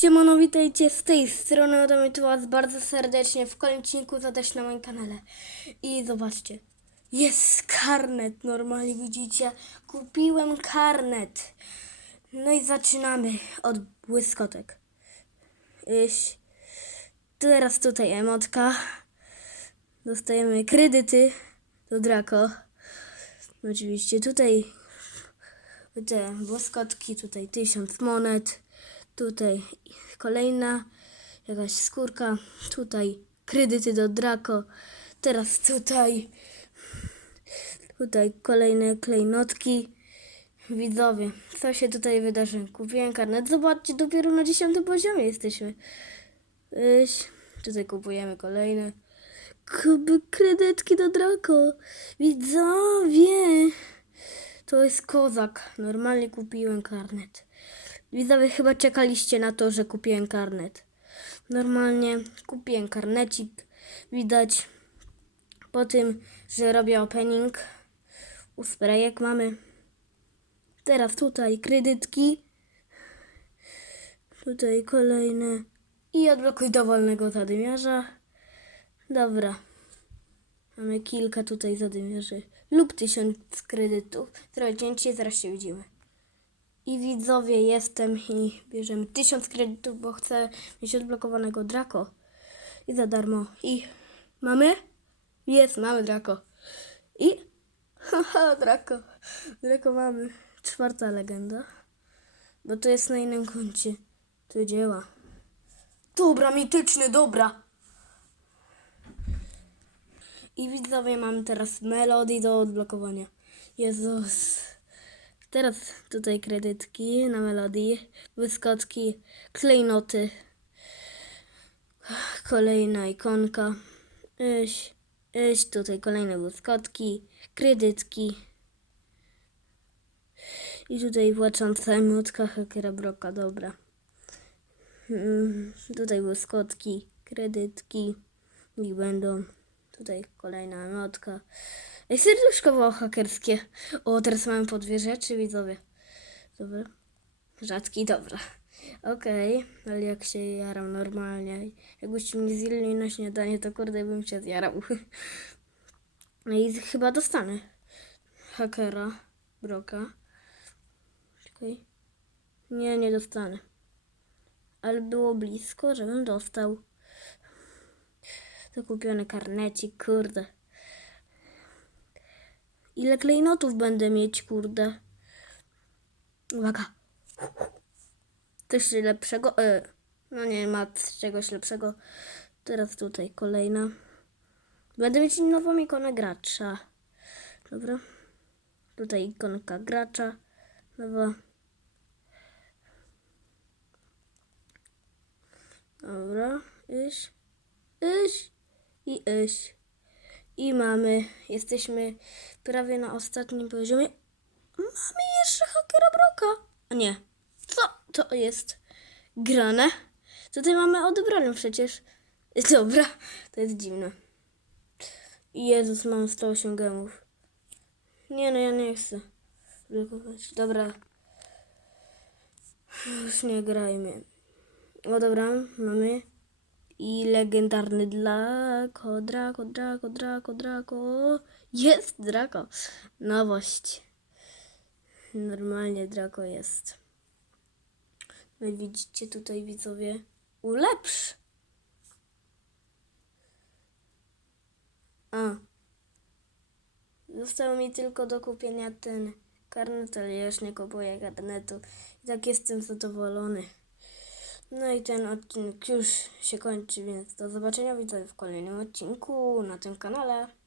Siemano, witajcie z tej strony, witamy tu was bardzo serdecznie w kolejnym odcinku zaś na moim kanale. I zobaczcie, jest karnet, normalnie widzicie, kupiłem karnet. No i zaczynamy od błyskotek. Iś. Teraz tutaj emotka. Dostajemy kredyty do Draco. Oczywiście tutaj te błyskotki, tutaj tysiąc monet, tutaj kolejna jakaś skórka, tutaj kredyty do Draco, teraz tutaj, tutaj kolejne klejnotki. Widzowie, co się tutaj wydarzy? Kupiłem karnet, zobaczcie, dopiero na dziesiątym poziomie jesteśmy. Iś, tutaj kupujemy kolejne. Kuby kredytki do Draco. Widzowie. To jest kozak. Normalnie kupiłem karnet. Widzowie chyba czekaliście na to, że kupiłem karnet. Normalnie kupiłem karnecik. Widać po tym, że robię opening. U sprayek mamy. Teraz tutaj kredytki. Tutaj kolejne. I odblokuj dowolnego zadymiarza. Dobra. Mamy kilka tutaj zadymiarzy. Lub tysiąc kredytów. Zrobię zaraz się widzimy. I widzowie, jestem i bierzemy tysiąc kredytów, bo chcę mieć odblokowanego Draco. I za darmo. I mamy? Jest, mamy Draco. I haha, Draco. Draco mamy. Czwarta legenda. Bo to jest na innym koncie. To dzieła. Dobra, mityczny, dobra. I widzowie, mamy teraz melody do odblokowania. Jezus. Teraz tutaj kredytki na melodii, błyskotki, klejnoty. Kolejna ikonka. Iś, iś, tutaj kolejne błyskotki, kredytki. I tutaj płacząca emotka hakera broka, dobra. Mm, Tutaj błyskotki, kredytki i będą. Tutaj kolejna emotka. Ej, serduszko było hakerskie. O, teraz mamy po dwie rzeczy, widzowie. Dobra. Rzadki, dobra. Okej, ale jak się jaram normalnie. Jakbyście mnie zjedli na śniadanie, to kurde bym się zjarał. No i chyba dostanę hakera, broka. Czekaj. Nie, nie dostanę. Ale było blisko, żebym dostał. Zakupiony karnecik, kurde. Ile klejnotów będę mieć, kurde? Uwaga. Coś lepszego? E, no nie ma czegoś lepszego. Teraz tutaj kolejna. Będę mieć nową ikonę gracza. Dobra. Tutaj ikonka gracza. Nowa. Dobra. Iś. Iś. I iś. I mamy, jesteśmy prawie na ostatnim poziomie. Mamy jeszcze hakera broka. A nie. Co to jest grane? Tutaj mamy odebraną przecież. Dobra, to jest dziwne. Jezus, mam 108 gemów. Nie no, ja nie chcę blokować. Dobra. Już nie grajmy. O dobra, mamy i legendarny Draco, Draco, Draco, Draco, Draco. Jest Draco. Nowość. Normalnie Draco jest. No i widzicie tutaj widzowie. Ulepsz. A. Zostało mi tylko do kupienia ten karnet, ale już nie kupuję karnetu. I tak jestem zadowolony. No i ten odcinek już się kończy, więc do zobaczenia widzę w kolejnym odcinku na tym kanale.